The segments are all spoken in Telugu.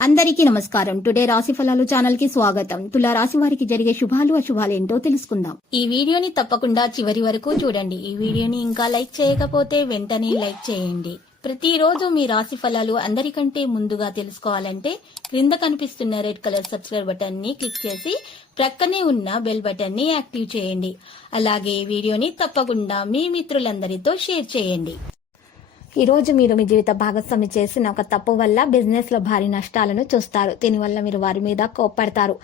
అందరికీ నమస్కారం. టుడే రాశి ఫలాలు ఛానల్ కి స్వాగతం. తులా రాశి వారికి జరిగే శుభాలు అశుభాలు ఏంటో తెలుసుకుందాం. ఈ వీడియోని తప్పకుండా చివరి వరకు చూడండి. ఈ వీడియోని ఇంకా లైక్ చేయకపోతే వెంటనే లైక్ చేయండి. ప్రతిరోజు మీ రాశి ఫలాలు అందరికంటే ముందుగా తెలుసుకోవాలంటే క్రింద కనిపిస్తున్న రెడ్ కలర్ సబ్స్క్రైబ్ బటన్ ని క్లిక్ చేసి ప్రక్కనే ఉన్న బెల్ బటన్ ని యాక్టివ్ చేయండి. అలాగే ఈ వీడియోని తప్పకుండా మీ మిత్రులందరితో షేర్ చేయండి. ఈ రోజు మీరు మీ జీవిత భాగస్వామి చేసిన ఒక తప్పు వల్ల బిజినెస్ లో భారీ నష్టాలను చూస్తారు. దీనివల్ల మీరు వారి మీద కోప్పడతారు.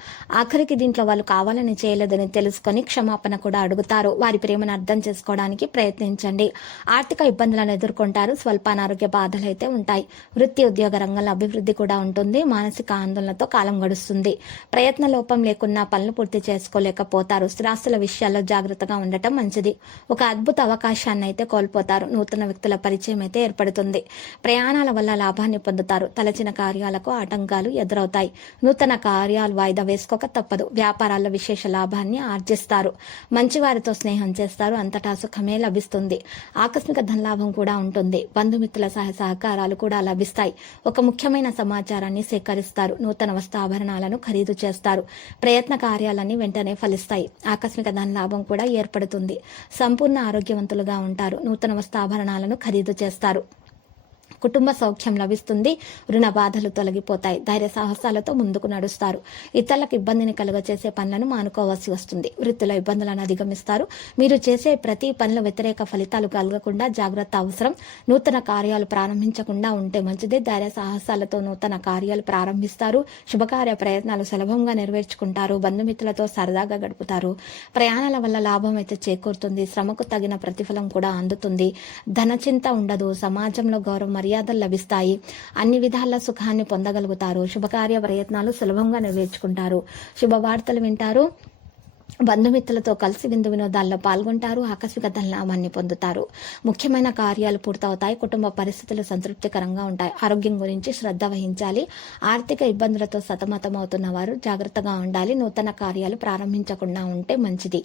ఆఖరికి దీంట్లో వాళ్ళు కావాలని చేయలేదని తెలుసుకొని క్షమాపణ కూడా అడుగుతారు. వారి ప్రేమను అర్థం చేసుకోవడానికి ప్రయత్నించండి. ఆర్థిక ఇబ్బందులను ఎదుర్కొంటారు. స్వల్ప అనారోగ్య బాధలు అయితే ఉంటాయి. వృత్తి ఉద్యోగ రంగంలో అభివృద్ధి కూడా ఉంటుంది. మానసిక ఆందోళనతో కాలం గడుస్తుంది. ప్రయత్న లోపం లేకున్నా పనులు పూర్తి చేసుకోలేకపోతారు. స్థిరాస్తుల విషయాల్లో జాగ్రత్తగా ఉండటం మంచిది. ఒక అద్భుత అవకాశాన్ని అయితే కోల్పోతారు. నూతన వ్యక్తుల పరిచయం అయితే ఏర్పడుతుంది. ప్రయాణాల వల్ల లాభాన్ని పొందుతారు. తలచిన కార్యాలకు ఆటంకాలు ఎదురవుతాయి. నూతన కార్యాలు వాయిదా వేసుకోక తప్పదు. వ్యాపారాల్లో విశేష లాభాన్ని ఆర్జిస్తారు. మంచి వారితో స్నేహం చేస్తారు. అంతటా సుఖమే లభిస్తుంది. ఆకస్మిక ధనలాభం కూడా ఉంటుంది. బంధుమిత్రుల సహకారాలు కూడా లభిస్తాయి. ఒక ముఖ్యమైన సమాచారాన్ని సేకరిస్తారు. నూతన వస్త్రాభరణాలను ఖరీదు చేస్తారు. ప్రయత్న కార్యాలన్నీ వెంటనే ఫలిస్తాయి. ఆకస్మిక ధనలాభం కూడా ఏర్పడుతుంది. సంపూర్ణ ఆరోగ్యవంతులుగా ఉంటారు. నూతన వస్త్రాభరణాలను ఖరీదు చేస్తారు. కుటుంబ సౌఖ్యం లభిస్తుంది. రుణ బాధలు తొలగిపోతాయి. ధైర్య సాహసాలతో ముందుకు నడుస్తారు. ఇతరులకు ఇబ్బందిని కలుగచేసే పనులను మానుకోవాల్సి వస్తుంది. వృత్తిలో ఇబ్బందులను అధిగమిస్తారు. మీరు చేసే ప్రతి పనిలో వ్యతిరేక ఫలితాలు కలగకుండా జాగ్రత్త అవసరం. నూతన కార్యాలు ప్రారంభించకుండా ఉంటే మంచిది. ధైర్య సాహసాలతో నూతన కార్యాలు ప్రారంభిస్తారు. శుభకార్య ప్రయత్నాలు సులభంగా నెరవేర్చుకుంటారు. బంధుమిత్రులతో సరదాగా గడుపుతారు. ప్రయాణాల వల్ల లాభం అయితే చేకూరుతుంది. శ్రమకు తగిన ప్రతిఫలం కూడా అందుతుంది. ధనచింత ఉండదు. సమాజంలో గౌరవ మర్యాదలు లభిస్తాయి. అన్ని విధాల సుఖాన్ని పొందగలుగుతారు. శుభకార్య ప్రయత్నాలు సులభంగా నెరవేర్చుకుంటారు. శుభవార్తలు వింటారు. బంధుమిత్రులతో కలిసి విందు వినోదాల్లో పాల్గొంటారు. ఆకస్మిక ధనలాభాన్ని పొందుతారు. ముఖ్యమైన కార్యాలు పూర్తవుతాయి. కుటుంబ పరిస్థితులు సంతృప్తికరంగా ఉంటాయి. ఆరోగ్యం గురించి శ్రద్ధ వహించాలి. ఆర్థిక ఇబ్బందులతో సతమతమవుతున్న వారు జాగ్రత్తగా ఉండాలి. నూతన కార్యాలు ప్రారంభించకుండా ఉంటే మంచిది.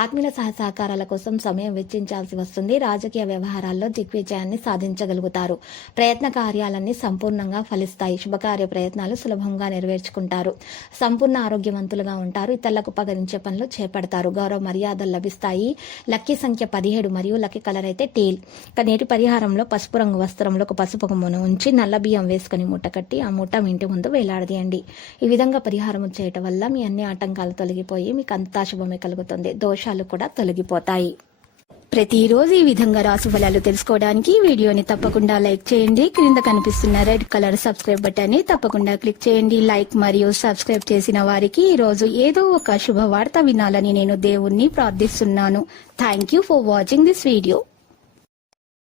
ఆత్మీయుల సహకారాల కోసం సమయం వెచ్చించాల్సి వస్తుంది. రాజకీయ వ్యవహారాల్లో దిగ్విజయాన్ని సాధించగలుగుతారు. ప్రయత్న కార్యాలన్నీ సంపూర్ణంగా ఫలిస్తాయి. శుభకార్య ప్రయత్నాలు సులభంగా నెరవేర్చుకుంటారు. సంపూర్ణ ఆరోగ్యవంతులుగా ఉంటారు. ఇతరులకు ఉపకరించే పనులు చేపడతారు. గౌరవ మర్యాదలు లభిస్తాయి. లక్కీ సంఖ్య 17 మరియు లక్కీ కలర్ అయితే టీల్. నేటి పరిహారంలో పసుపు రంగు వస్త్రంలో ఒక పసుపు కొమ్మును ఉంచి నల్ల బియ్యం వేసుకుని మూట కట్టి ఆ మూట మీ ఇంటి ముందు వేలాడదీయండి. ఈ విధంగా పరిహారం చేయటం వల్ల మీ అన్ని ఆటంకాలు తొలగిపోయి మీకు అంతా శుభమే కలుగుతుంది. దోషాలు కూడా తొలగిపోతాయి. ప్రతిరోజు ఈ విధంగా రాశి ఫలాలు తెలుసుకోవడానికి వీడియోని తప్పకుండా లైక్ చేయండి. క్రింద కనిపిస్తున్న రెడ్ కలర్ సబ్స్క్రైబ్ బటన్ ని తప్పకుండా క్లిక్ చేయండి. లైక్ మరియు సబ్స్క్రైబ్ చేసిన వారికి ఈ రోజు ఏదో ఒక శుభవార్త వినాలని నేను దేవుణ్ణి ప్రార్థిస్తున్నాను. Thank you for watching this video.